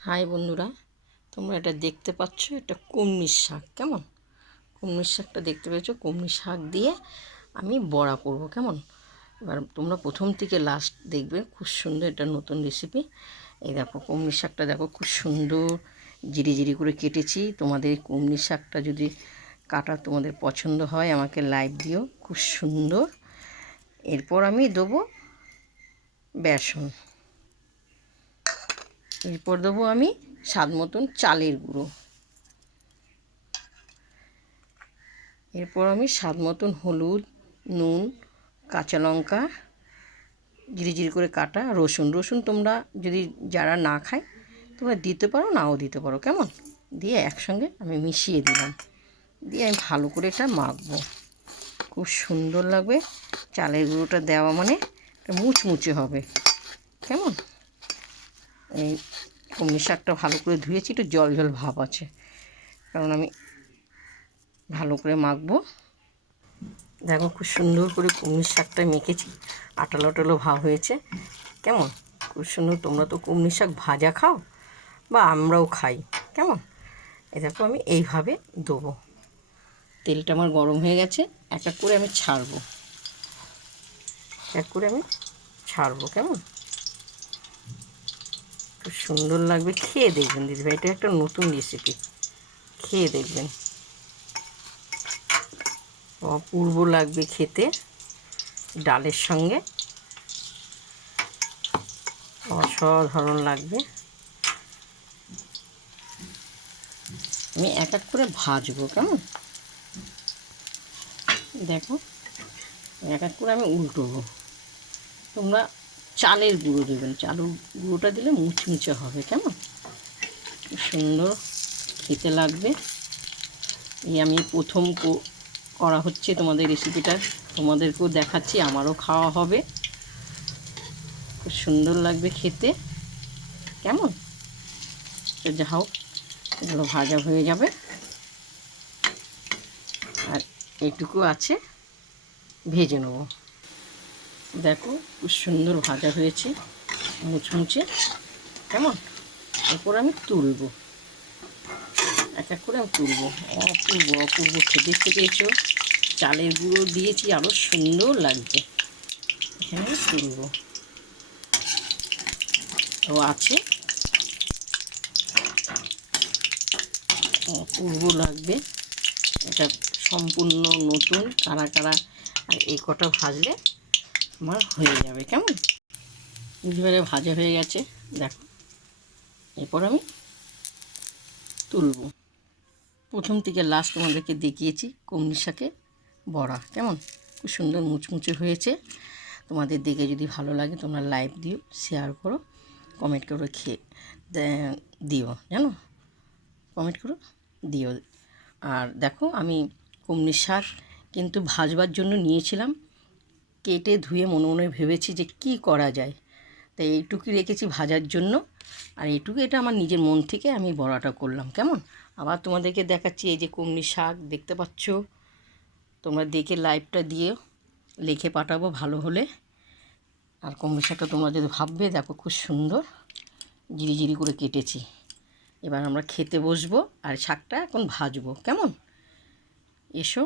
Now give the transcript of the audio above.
High বন্ধুরা, তোমরা এটা দেখতে পাচ্ছ, এটা কুমড়ির শাক। কেমন কুমড়ির শাকটা দেখতে পেয়েছো? কুমড়ির শাক দিয়ে আমি বড়া করব। কেমন, এবার তোমরা প্রথম থেকে লাস্ট দেখবে, খুব সুন্দর। এটা নতুন রেসিপি। এই দেখো কুমড়ির শাকটা, দেখো খুব সুন্দর জিরি জিরি করে কেটেছি। তোমাদের কুমড়ির শাকটা যদি কাটা তোমাদের পছন্দ হয় আমাকে লাইক দিও, খুব সুন্দর। এরপর আমি দেবো বেসন, এরপর দেবো আমি স্বাদ মতন চালের গুঁড়ো, এরপর আমি স্বাদ মতন হলুদ, নুন, কাঁচা লঙ্কা, জিরি জিরি করে কাটা রসুন তোমরা যদি যারা না খায় তোমরা দিতে পারো, নাও দিতে পারো। কেমন, দিয়ে একসঙ্গে আমি মিশিয়ে দিলাম, দিয়ে আমি ভালো করে এটা মাখবো। খুব সুন্দর লাগবে। চালের গুঁড়োটা দেওয়া মানে এটা মুচমুচে হবে। কেমন, এই কুমড়ি শাকটা ভালো করে ধুয়েছি, একটু জল জল ভাব আছে, কারণ আমি ভালো করে মাখবো। দেখো খুব সুন্দর করে কুমড়ির শাকটা মেখেছি, আটালো আটালো ভাব হয়েছে। কেমন, খুব সুন্দর। তোমরা তো কুমড়ির শাক ভাজা খাও বা আমরাও খাই। কেমন, এই দেখো আমি এইভাবে দেবো। তেলটা আমার গরম হয়ে গেছে, এক এক করে আমি ছাড়বো, এক করে আমি ছাড়বো। কেমন, খুব সুন্দর লাগবে। খেয়ে দেখবেন দিদিভাই, এটা একটা নতুন রেসিপি, খেয়ে দেখবেন, অপূর্ব লাগবে খেতে। ডালের সঙ্গে অসাধারণ লাগবে। আমি এক এক করে ভাজবো। কেমন, দেখো এক এক করে আমি উল্টোবো। তোমরা চালের গুঁড়ো দেবেন, চালের গুঁড়োটা দিলে মুচমুচে হবে। কেমন, খুব সুন্দর খেতে লাগবে। এই আমি প্রথম করা হচ্ছে তোমাদের রেসিপিটা, তোমাদেরকেও দেখাচ্ছি, আমারও খাওয়া হবে। খুব সুন্দর লাগবে খেতে। কেমন, যা হোক, এগুলো ভাজা হয়ে যাবে, আর এইটুকু আছে, ভেজে নেব। দেখো খুব সুন্দর ভাজা হয়েছে, মুচমুচে। কেমন, এরপর আমি তুলব, এক এক করে আমি তুলব। অপূর্ব অপূর্ব খেতে, দেখতে পেয়েছো? চালের গুঁড়ো দিয়েছি, আরও সুন্দর লাগছে। এখানে তুলব, ও আছে, অপূর্ব লাগবে। এটা সম্পূর্ণ নতুন, কারা কারা, আর এই কটা ভাজলে আমার হয়ে যাবে। কেমন, এবারে ভাজা হয়ে গেছে, দেখো। এরপর আমি তুলব। প্রথম থেকে লাস্ট তোমাদেরকে দেখিয়েছি কুমড়ি শাকে বড়া। কেমন, খুব সুন্দর মুচমুচে হয়েছে। তোমাদের দেখে যদি ভালো লাগে তোমরা লাইক দিও, শেয়ার করো, কমেন্ট করে দিও, জানো, কমেন্ট করো দিও। আর দেখো আমি কুমড়ি শাক কিন্তু ভাজবার জন্য নিয়েছিলাম, কেটে ধুয়ে মনে মনে ভেবেছি যে কি করা যায়, তাই এইটুকুই রেখেছি ভাজার জন্য। আর এইটুকু, এটা আমার নিজের মন থেকে আমি বড়াটা করলাম। কেমন, আবার তোমাদেরকে দেখাচ্ছি, এই যে কুমড়ি শাক দেখতে পাচ্ছ, তোমরা দেখে লাইভটা দিয়ে লিখে পাঠাবো ভালো হলে। আর কুমড়ি শাকটা তোমরা যদি ভাববে, দেখো খুব সুন্দর জিরি জিরি করে কেটেছি। এবার আমরা খেতে বসবো, আর শাকটা এখন ভাজবো। কেমন, এসো।